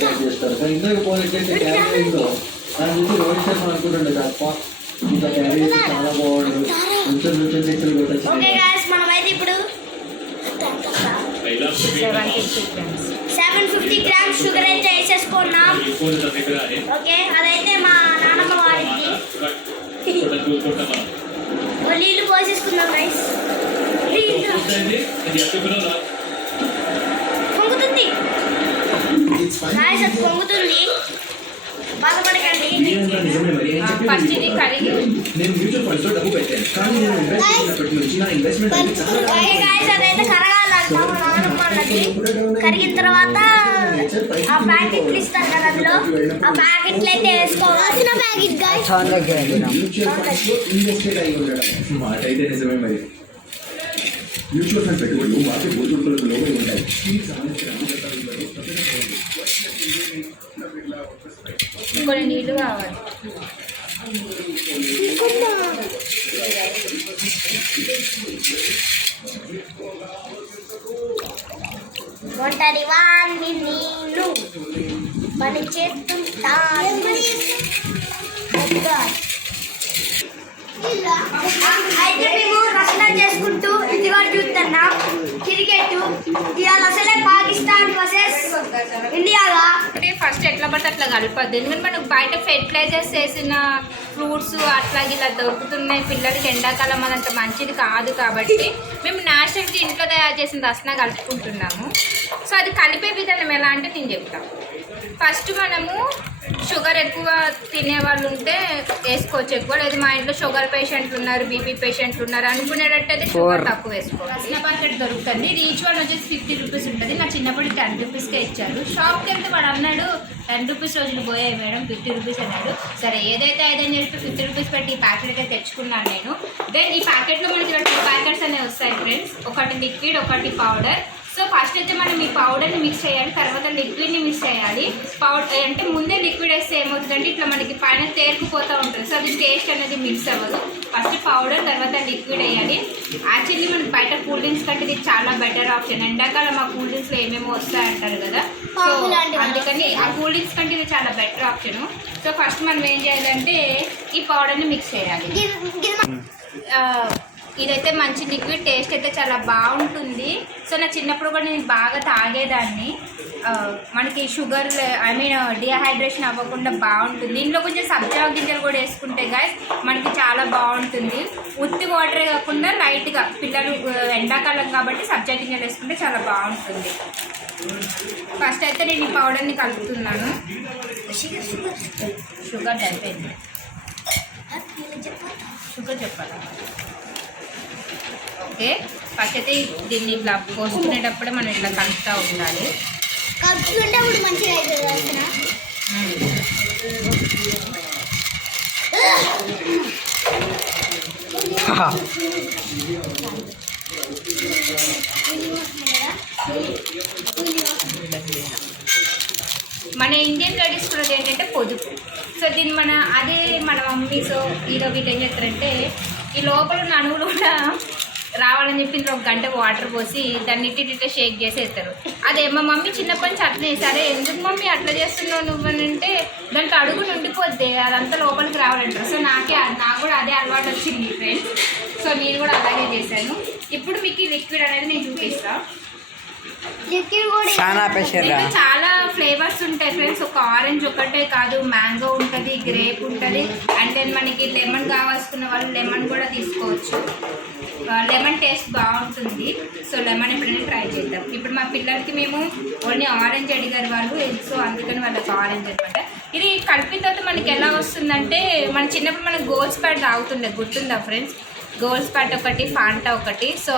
చేస్తారు కానీ ఇందుకు పోయినట్లయితే క్యారీ అయిందో దాని నుంచి రోహిత్ శర్మ అనుకుంటుండే తప్ప ఇంకా క్యారీ చాలా బాగుండు కొంచెం కొంచెం శక్తులు కొట్టచ్చు. ఇప్పుడు 750 grams షుగర్ అయితే వేసేసుకున్నాం. ఓకే, అదైతే మా నాన్నమ్మ వాడింది. నీళ్ళు పోసేసుకున్నాం రైస్. పొంగుతుంది రైస్, అది పొంగుతుంది, బాధపడకండి. ఫస్ట్ ఇది కడిగి అదైతే కరగాలంట మా నాన్నమ్మ వాళ్ళకి. కరిగిన తర్వాత ఆ ప్యాకెట్లు ఇస్తారు కదా, అందులో ఆ ప్యాకెట్లు అయితే వేసుకోవాల్సిన ప్యాకెట్ మాట అయితే నిజమే. మరి మ్యూచువల్ ఫండ్ పెట్టుబడులు మార్కెట్ ఒత్తిడులకు లోబడి ఉంటాయి. కొన్ని నీళ్ళు కావాలి. ఒంటరి వాణ్ణి నేను పని చేస్తుంటాను. అయితే మేము రచన చేసుకుంటూ ఇదిగా చూస్తున్నాం క్రికెట్. ఇవాళ అసలే పాకిస్తాన్ వర్సెస్ ఇండియాగా. అంటే ఫస్ట్ ఎట్లా పడితే అట్లా కలపద్దు, ఎందుకంటే మనకు బయట ఫెర్టిలైజర్స్ వేసిన ఫ్రూట్స్ అట్లా ఇలా దొరుకుతున్నాయి. పిల్లలకి ఎండాకాలం అదంత మంచిది కాదు కాబట్టి మేము న్యాచురల్గా ఇంట్లో తయారు చేసిన రసన కలుపుకుంటున్నాము. సో అది కలిపే విధానం ఎలా అంటే నేను చెప్తాను. ఫస్ట్ మనము షుగర్ ఎక్కువ తినే వాళ్ళు ఉంటే వేసుకోవచ్చు, ఎక్కువ లేదు మా ఇంట్లో షుగర్ పేషెంట్లు ఉన్నారు, బీపీ పేషెంట్లు ఉన్నారు అనుకునేటట్టయితే షుగర్ తక్కువ వేసుకోవాలి. రసన ప్యాకెట్ దొరుకుతుంది, ఈచ్ వన్ వచ్చేసి 50 రూపీస్ ఉంటుంది. నా చిన్నప్పుడు 10 రూపీస్కే ఇచ్చారు. షాప్కి వెళ్తే వాడు అన్నాడు 10 రూపీస్ రోజులు పోయాయి మేడం, 50 రూపీస్ అన్నాడు. సరే ఏదైతే అదని చెప్పి 50 రూపీస్ పెట్టి ఈ ప్యాకెట్ అయితే తెచ్చుకున్నాను నేను. దెన్ ఈ ప్యాకెట్లో మనకి 2 ప్యాకెట్స్ అనేవి వస్తాయి ఫ్రెండ్స్, ఒకటి లిక్విడ్ ఒకటి పౌడర్. సో ఫస్ట్ అయితే మనం ఈ పౌడర్ని మిక్స్ చేయాలి, తర్వాత లిక్విడ్ని మిక్స్ చేయాలి. పౌడర్ అంటే ముందే లిక్విడ్ వేస్తే ఏమవుతుందంటే ఇట్లా మనకి పైన తేరుకుపోతూ ఉంటుంది, సో అది టేస్ట్ అనేది మిక్స్ అవ్వదు. ఫస్ట్ పౌడర్ తర్వాత లిక్విడ్ వేయాలి. యాక్చువల్లీ మనకి బయట కూల్ డ్రింక్స్ కంటే ఇది చాలా బెటర్ ఆప్షన్. ఎండాకాలం ఆ కూల్ డ్రింక్స్లో ఏమేమో వస్తాయంటారు కదా, సో అందుకని ఆ కూల్ డ్రింక్స్ కంటే ఇది చాలా బెటర్ ఆప్షన్. సో ఫస్ట్ మనం ఏం చేయాలంటే ఈ పౌడర్ని మిక్స్ చేయాలి. ఇదైతే మంచి లిక్విడ్, టేస్ట్ అయితే చాలా బాగుంటుంది. సో నా చిన్నప్పుడు కూడా నేను బాగా తాగేదాన్ని. మనకి షుగర్ డిహైడ్రేషన్ అవ్వకుండా బాగుంటుంది. దీంట్లో కొంచెం సబ్జా గింజలు కూడా వేసుకుంటే గాయస్ మనకి చాలా బాగుంటుంది. ఉత్తి వాటరే కాకుండా లైట్గా పిల్లలు ఎండాకాలం కాబట్టి సబ్జా గింజలు వేసుకుంటే చాలా బాగుంటుంది. ఫస్ట్ అయితే నేను ఈ పౌడర్ని కలుపుతున్నాను. షుగర్ అయిపోయింది, షుగర్ చెప్పాలి. ఓకే, ఫస్ట్ అయితే దీన్ని ఇట్లా పోసుకునేటప్పుడే మనం ఇట్లా కలుపుతూ ఉండాలి. కలుపుతుంటే అప్పుడు మంచిగా అవుతుంది. మన ఇండియన్ లేడీస్ కూడా ఏంటంటే పొదుపు. సో దీన్ని అదే మన మమ్మీస్ వీళ్ళు ఏం చేస్తారంటే ఈ లోపల ఉన్న అణువులు కూడా రావాలని చెప్పి ఇందులో 1 గంట వాటర్ పోసి దాన్ని ఇట్లా షేక్ చేసేస్తారు. అదే మా మమ్మీ చిన్నప్పటి నుంచి అట్లనే, సరే ఎందుకు మమ్మీ అట్లా చేస్తున్నావు నువ్వనంటే దానికి అడుగు నుండిపోద్ది, అదంతా లోపలికి రావాలంటారు. సో నాకు కూడా అదే అలవాటు వచ్చింది ఫ్రెండ్స్. సో నేను కూడా అలాగే చేశాను. ఇప్పుడు మీకు ఈ లిక్విడ్ అనేది నేను చూపిస్తాను. చాలా ఫ్లేవర్స్ ఉంటాయి ఫ్రెండ్స్, ఒక ఆరెంజ్ ఒకటే కాదు, మ్యాంగో ఉంటుంది, గ్రేప్ ఉంటుంది, అండ్ దెన్ మనకి లెమన్ కావాల్సుకున్న వాళ్ళు లెమన్ కూడా తీసుకోవచ్చు. లెమన్ టేస్ట్ బాగుంటుంది. సో లెమన్ ఎప్పుడైనా ట్రై చేద్దాం. ఇప్పుడు మా పిల్లలకి మేము ఓన్లీ ఆరెంజ్ అడిగారు వాళ్ళు, సో అందుకని వాళ్ళకి ఆరెంజ్ అనమాట. ఇది కలిపిన తర్వాత మనకి ఎలా వస్తుందంటే మన చిన్నప్పుడు మనకి గోల్డ్ స్పాట్ తాగుతుండే, గుర్తుందా ఫ్రెండ్స్? గోల్డ్ స్పాట్ ఒకటి, ఫాంటా ఒకటి. సో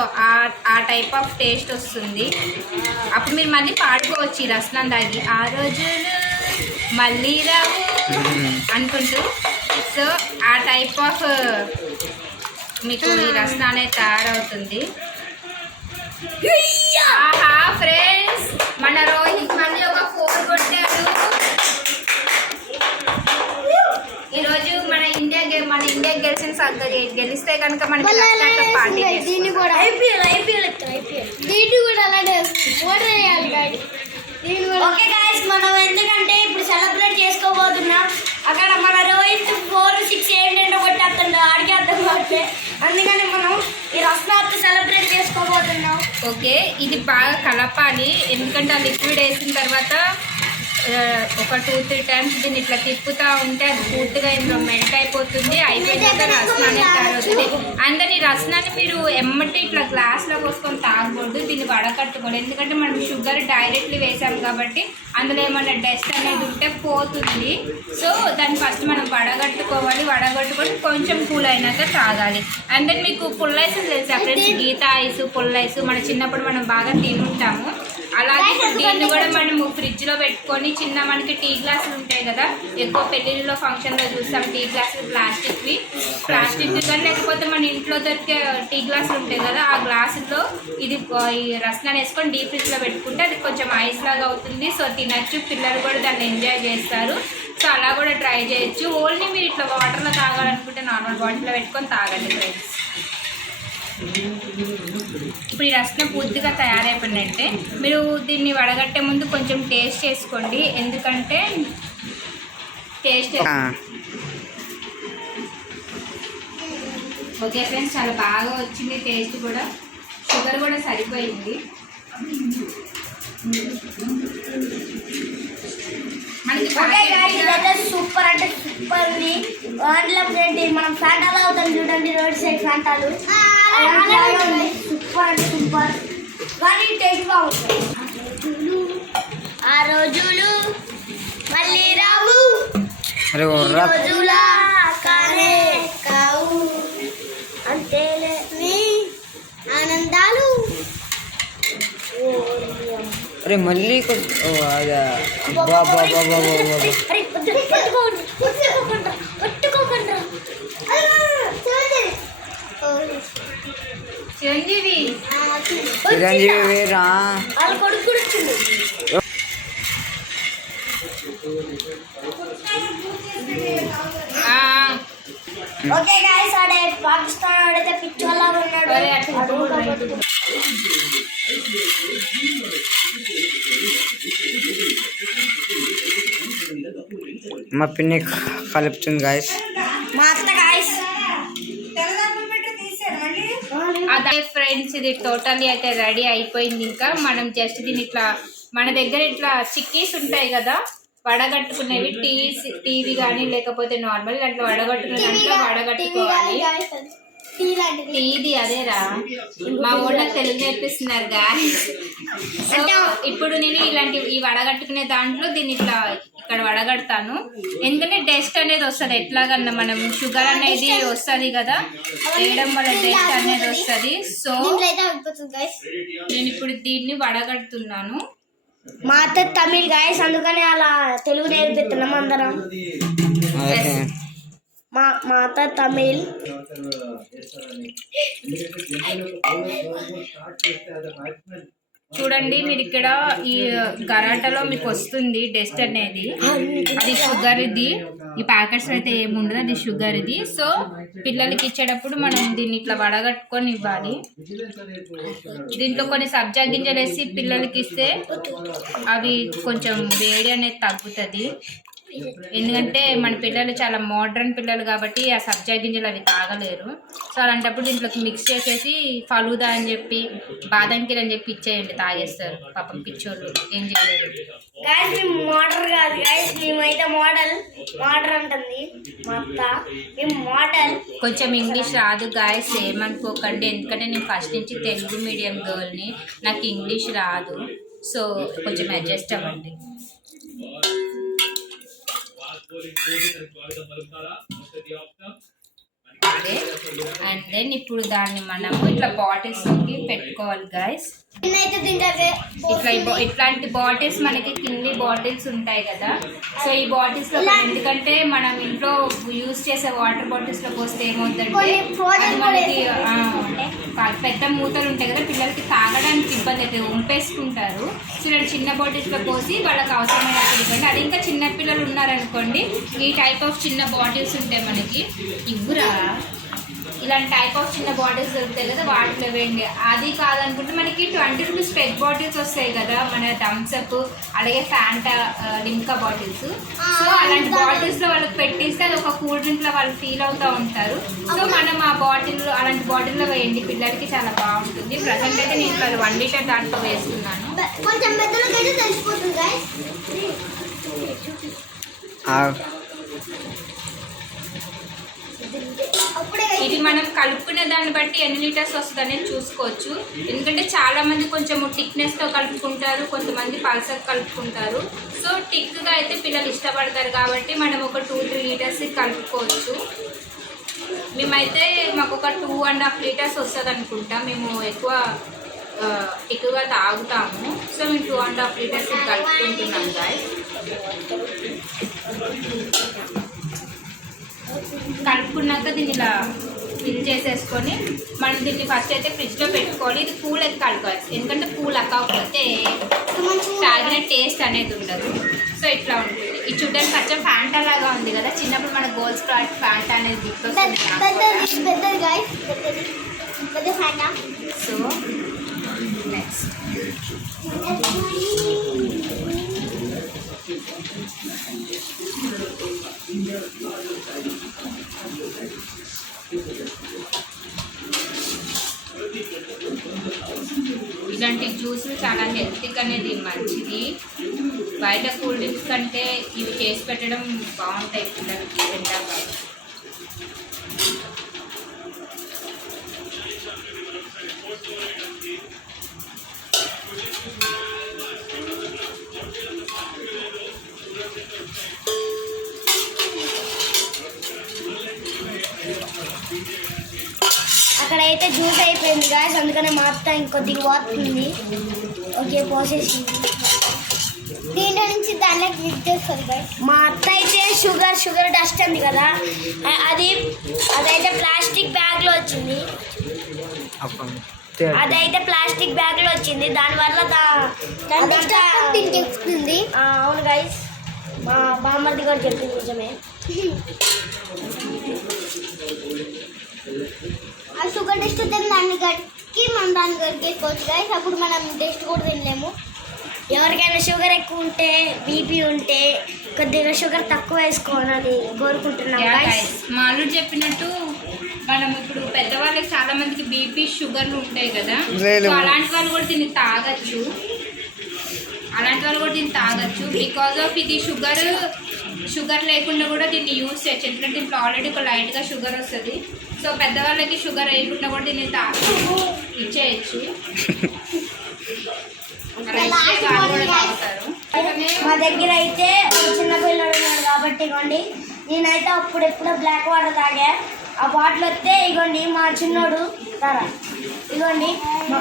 ఆ టైప్ ఆఫ్ టేస్ట్ వస్తుంది. అప్పుడు మీరు మళ్ళీ పాడుకోవచ్చు ఈ రసనం తాగి, ఆ రోజులు మళ్ళీ రావు అనుకుంటూ. సో ఆ టైప్ ఆఫ్ మీకు ఈ రసన అనేది తయారవుతుంది. ఆహా ఫ్రెండ్స్, మన రోహిత్ మళ్ళీ ఒక 4 కొట్టాడు. ఈరోజు మన ఇండియా గెలిచిన గెలిస్తే కనుక మనకి పార్టీ ఓకే గాయ్స్, మనం ఎందుకంటే అక్కడ మన రోహిత్ 4-6 ఏంటంటే కొట్టేస్తుండే ఆడికి అర్థం కావట్లే. అందుకని మనం ఈ రస్నాతో సెలబ్రేట్ చేసుకోబోతున్నాం. ఓకే, ఇది బాగా కలపాలి. ఎందుకంటే ఆ లిక్విడ్ వేసిన తర్వాత ఒక 2-3 టైమ్స్ దీన్ని ఇట్లా తిప్పుతూ ఉంటే అది పూర్తిగా ఇందులో మెల్ట్ అయిపోతుంది. అయిపోయినాక రసన అనేది తయారవుతుంది. అండ్ ఈ రసనాన్ని మీరు ఎమ్మటి ఇట్లా గ్లాస్లో పోసుకొని తాగకూడదు, దీన్ని వడకట్టుకోవాలి. ఎందుకంటే మనం షుగర్ డైరెక్ట్లీ వేసాం కాబట్టి అందులో ఏమైనా డస్ట్ అనేది ఉంటే పోతుంది. సో దాన్ని ఫస్ట్ మనం వడగట్టుకొని కొంచెం కూల్ అయినాక తాగాలి. అండ్ దెన్ మీకు పుల్ల ఐస్ తెలుసా ఫ్రెండ్స్? గీతా ఐస్, పుల్ల ఐస్ మన చిన్నప్పుడు మనం బాగా తినుంటాము. అలాగే దీన్ని కూడా మనము ఫ్రిడ్జ్లో పెట్టుకొని మనకి టీ గ్లాసులు ఉంటాయి కదా, ఎక్కువ పెళ్ళిళ్ళలో ఫంక్షన్లో చూస్తాం టీ గ్లాసులు ప్లాస్టిక్వి కానీ లేకపోతే మన ఇంట్లో దొరికే టీ గ్లాసులు ఉంటాయి కదా, ఆ గ్లాసుల్లో ఇది ఈ రసనాన్ని వేసుకొని డీప్ ఫ్రిడ్జ్లో పెట్టుకుంటే అది కొంచెం ఐస్ లాగా అవుతుంది. సో తినచ్చు, పిల్లలు కూడా దాన్ని ఎంజాయ్ చేస్తారు. సో అలా కూడా ట్రై చేయొచ్చు. ఓన్లీ మీరు ఇట్లా వాటర్లో తాగాలనుకుంటే నార్మల్ బాటిల్లో పెట్టుకొని తాగండి ఫ్రెండ్స్. ఇప్పుడు ఈ రసన పూర్తిగా తయారైపోయినట్టే. మీరు దీన్ని వడగట్టే ముందు కొంచెం టేస్ట్ చేసుకోండి, ఎందుకంటే టేస్ట్ ఓకే ఫ్రెండ్స్, చాలా బాగా వచ్చింది. టేస్ట్ కూడా షుగర్ కూడా సరిపోయింది. మనకి సూపర్ అంటే సూపర్ ఉంది. దాంట్లో మనం ఫ్యాంటాలు అవుతాం చూడండి, రోడ్ సైడ్ ఫ్యాంటాలు సూపర్ అంటే సూపర్, కానీ టేస్ట్ బాగుంటుంది. ఆ రోజులు మళ్ళీ రావు, రోజులా కానే కావు, అంతేలే నీ ఆనందాలు. అరే మళ్ళీ చిరంజీవి వేరా వాళ్ళ కొడుకు కూడా వచ్చింది. ఓకే గాయ్స్, ఆడే పాకిస్తాన్ ఆడైతే పిచ్చోళ్ళగా ఉన్నాడు. మా పిన్ని కలుపుతుంది గాయస్. మా అత్త గాయ్స్. అదే ఫ్రెండ్స్, ఇది టోటల్లీ అయితే రెడీ అయిపోయింది. ఇంకా మనం జస్ట్ దీన్ని ఇట్లా మన దగ్గర ఇట్లా చిక్కీస్ ఉంటాయి కదా వడగట్టుకునేవి, టీవీ కానీ లేకపోతే నార్మల్ దాంట్లో వడగట్టుకోవాలి. టీది అదేరా, మా ఊళ్ళో తెలుగు నేర్పిస్తున్నారు గాయ్స్. సో ఇప్పుడు నేను ఈ వడగట్టుకునే దాంట్లో దీన్ని ఇట్లా ఇక్కడ వడగడతాను. ఎందుకంటే డస్ట్ అనేది వస్తుంది, ఎట్లాగన్నా మనం షుగర్ అనేది వస్తుంది కదా, వేయడం వల్ల డస్ట్ అనేది వస్తుంది. సో నేను ఇప్పుడు దీన్ని వడగడుతున్నాను. మా అత్త తమిళ్ గాయస్, అందుకని అలా తెలుగు నేర్పిస్తున్నాం అందరం. మా అత్త తమిళ్. చూడండి మీరు ఇక్కడ ఈ గరాటలో మీకు వస్తుంది డస్ట్ అనేది, అది షుగర్. ఇది ఈ ప్యాకెట్స్ అయితే ఏముండదు, అది షుగర్ ఇది. సో పిల్లలకి ఇచ్చేటప్పుడు మనం దీన్ని ఇట్లా వడగట్టుకొని ఇవ్వాలి. దీంట్లో కొన్ని సబ్జా గింజలు వేసి పిల్లలకి ఇస్తే అవి కొంచెం వేడి అనేది తగ్గుతుంది. ఎందుకంటే మన పిల్లలు చాలా మోడ్రన్ పిల్లలు కాబట్టి ఆ సబ్జా గింజలు అవి తాగలేరు. సో అలాంటప్పుడు దీంట్లోకి మిక్స్ చేసేసి ఫలూదా అని చెప్పి బాదం కీర్ అని చెప్పి ఇచ్చేయండి, తాగేస్తారు. పాపం పిచ్చోళ్ళు ఏం చేయలేరు. మోడల్ కాదు గైస్, మేమైతే మోడల్ అంటుంది మా అత్త. మేము మోడల్. కొంచెం ఇంగ్లీష్ రాదు గాయస్, ఏమనుకోకండి. ఎందుకంటే నేను ఫస్ట్ నుంచి తెలుగు మీడియం గర్ల్ని, నాకు ఇంగ్లీష్ రాదు. సో కొంచెం అడ్జస్ట్ అవ్వండి. అండ్ దెన్ ఇప్పుడు దాన్ని మనము ఇట్లా బాటిల్స్కి పెట్టుకోవాలి గాయస్. ఇట్లాంటి బాటిల్స్ మనకి కింది బాటిల్స్ ఉంటాయి కదా, సో ఈ బాటిల్స్ లో ఎందుకంటే మనం ఇంట్లో యూజ్ చేసే వాటర్ బాటిల్స్ లో పోస్తే ఏమవుతుందంటే అది మనకి పెద్ద మూతలు ఉంటాయి కదా, పిల్లలకి తాగడానికి ఇబ్బంది అవుతుంది, ఉంపేసుకుంటారు. సో ఇలా చిన్న బాటిల్స్ లో పోసి వాళ్ళకి అవసరమైనప్పుడు ఇవ్వండి. అది ఇంకా చిన్న పిల్లలు ఉన్నారనుకోండి, ఈ టైప్ ఆఫ్ చిన్న బాటిల్స్ ఉంటాయి మనకి. ఇవ్వరా ఇలాంటి టైప్ ఆఫ్ చిన్న బాటిల్స్ దొరుకుతాయి కదా, వాటిలో వేయండి. అది కాదనుకుంటే మనకి 20 రూపీస్ పెట్ బాటిల్స్ వస్తాయి కదా, మన థమ్స్అప్ అలాగే ఫ్యాంటా లిమ్కా బాటిల్స్. సో అలాంటి బాటిల్స్లో వాళ్ళకి పెట్టిస్తే అది ఒక కూల్ డ్రింక్లో వాళ్ళు ఫీల్ అవుతూ ఉంటారు. సో మనం ఆ బాటిల్ అలాంటి బాటిల్లో వేయండి, పిల్లలకి చాలా బాగుంటుంది. ప్రజెంట్ అయితే నేను ఇక్కడ 1 లీటర్ దాంట్లో వేస్తున్నాను. కొంచెం పెద్దలకైతే తెలిసిపోతుంది గైస్. ఇది మనం కలుపుకునే దాన్ని బట్టి ఎన్ని లీటర్స్ వస్తుంది అనేది చూసుకోవచ్చు. ఎందుకంటే చాలా మంది కొంచెం థిక్నెస్తో కలుపుకుంటారు, కొంతమంది పల్సగా కలుపుకుంటారు. సో థిక్గా అయితే పిల్లలు ఇష్టపడతారు కాబట్టి మనం ఒక 2-3 లీటర్స్ కలుపుకోవచ్చు. మేమైతే మాకు ఒక 2.5 లీటర్స్ వస్తుంది అనుకుంటా. మేము ఎక్కువగా తాగుతాము. సో మేము 2.5 లీటర్స్ కలుపుకుంటున్నాం గాయస్. కలుపుకున్నాక దీన్ని ఇలా ఫిల్ చేసేసుకొని మనం దీన్ని ఫస్ట్ అయితే ఫ్రిడ్జ్లో పెట్టుకోవాలి. ఇది కూల్ అయితే కలుపుకోవాలి, ఎందుకంటే కూల్ అక్కకపోతే తాగిన టేస్ట్ అనేది ఉండదు. సో ఇట్లా ఉంటుంది. ఇది చూడడానికి కొంచెం ఫ్యాంటా లాగా ఉంది కదా, చిన్నప్పుడు మన గోల్డ్ స్ప్రైట్ ఫ్యాంటా అనేది గుర్తొస్తుంది. సో నెక్స్ట్ ఇలాంటి జ్యూసులు చాలా హెల్త్కి అనేది మంచిది. బయట కూల్ డ్రింక్స్ కంటే ఇవి చేసి పెట్టడం బాగుంటాయి పిల్లలకి ఎండాకాలం. అక్కడైతే జ్యూస్ అయిపోయింది గాయస్, అందుకనే మా అత్త ఇంకొద్దిగా పోతుంది. ఓకే పోసేసింది. దీంట్లో నుంచి దాంట్లోకి మిక్స్ చేస్తుంది గాయస్. మా అత్త అయితే షుగర్ డస్ట్ ఉంది కదా, అదైతే ప్లాస్టిక్ బ్యాగ్లో వచ్చింది. దానివల్ల తింటుంది. అవును గైస్, మా బామ్మర్ది కూడా చెప్పింది నిజమే. ఆ షుగర్ టెస్ట్ దాన్ని గడికి మనం దాన్ని గడికేసుకోవచ్చు గైస్. అప్పుడు మనం టెస్ట్ కూడా తినలేము. ఎవరికైనా షుగర్ ఎక్కువ ఉంటే, బీపీ ఉంటే కొద్దిగా షుగర్ తక్కువ వేసుకోవాలని కోరుకుంటున్నాం. మా అల్లుడు చెప్పినట్టు మనం ఇప్పుడు పెద్దవాళ్ళకి చాలా మందికి బీపీ షుగర్లు ఉంటాయి కదా, అలాంటి వాళ్ళు కూడా దీన్ని తాగొచ్చు. బికాజ్ ఆఫ్ ఇది షుగర్ లేకుండా కూడా దీన్ని యూజ్ చేయొచ్చు. ఎందుకంటే దీంట్లో ఆల్రెడీ ఒక లైట్గా షుగర్ వస్తుంది. సో పెద్దవాళ్ళకి షుగర్ వేయకుండా కూడా దీన్ని ఇచ్చేయచ్చు. మా దగ్గర అయితే చిన్న పిల్లడు ఉన్నాడు కాబట్టి ఇగోండి, నేనైతే అప్పుడెప్పుడో బ్లాక్ వాటర్ తాగా. ఆ బాటిల్ వస్తే ఇగోండి మా చిన్నోడు తారా, ఇగోండి మా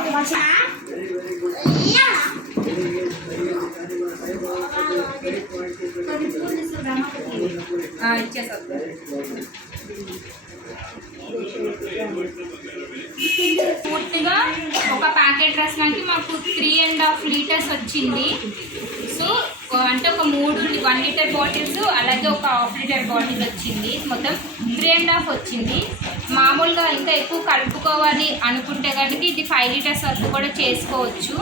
పూర్తిగా ఒక ప్యాకెట్ రసానికి మాకు 3.5 లీటర్స్ వచ్చింది. సో అంటే ఒక 1 లీటర్ బాటిల్స్ అలాగే ఒక 1/2 లీటర్ బాటిల్ వచ్చింది. మొత్తం 3.5 వచ్చింది. మామూలుగా ఇంకా ఎక్కువ కలుపుకోవాలి అనుకుంటే కనుక ఇది 5 లీటర్స్ వరకు కూడా చేసుకోవచ్చు.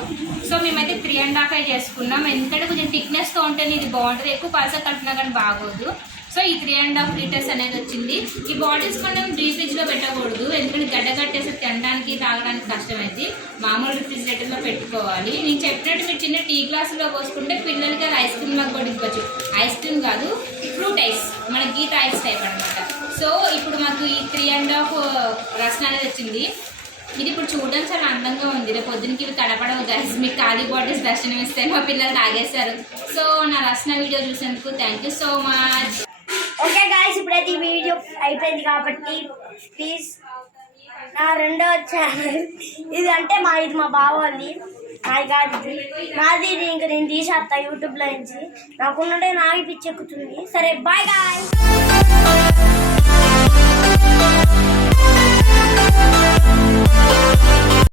సో మేమైతే 3.5 చేసుకున్నాం. ఎందుకంటే కొంచెం థిక్నెస్తో ఉంటేనే ఇది బాగుంటుంది, ఎక్కువ పలసగా కలిపినా కానీ బాగోదు. సో ఈ 3.5 లీటర్స్ అనేది వచ్చింది. ఈ బాటిల్స్ మనం డీప్ ఫ్రిడ్జ్లో పెట్టకూడదు, ఎందుకంటే గడ్డ కట్టేసి తినడానికి తాగడానికి కష్టమైంది. మామూలు రిఫ్రిజిరేటర్లో పెట్టుకోవాలి. నేను చెప్పినట్టు మీరు చిన్న టీ గ్లాసులో పోసుకుంటే పిల్లలకి అది ఐస్ క్రీమ్ లాగా కూడా ఇవ్వచ్చు. ఐస్ క్రీమ్ కాదు, ఫ్రూట్ ఐస్, మన గీత ఐస్ టైప్ అనమాట. సో ఇప్పుడు మాకు ఈ 3.5 రసం అనేది వచ్చింది. ఇది ఇప్పుడు చూడడానికి చాలా అందంగా ఉంది. రేపు పొద్దునకి ఇవి కనపడవు గైస్, మీకు ఖాళీ బాటిల్స్ దర్శనం ఇస్తే మా పిల్లలు తాగేస్తారు. సో నా రసన వీడియో చూసేందుకు thank you so much. Okay guys, ఇప్పుడైతే ఈ వీడియో అయిపోయింది కాబట్టి ప్లీజ్ నా 2వ ఛానల్ ఇది అంటే ఇది మా బావ వాళ్ళది, నాది కాదు, నాది ఇంకా నేను తీసేస్తా యూట్యూబ్లో నుంచి. నాకున్నట్టే నాకి పిచ్చెక్కుతుంది. సరే బాయ్ గాయస్.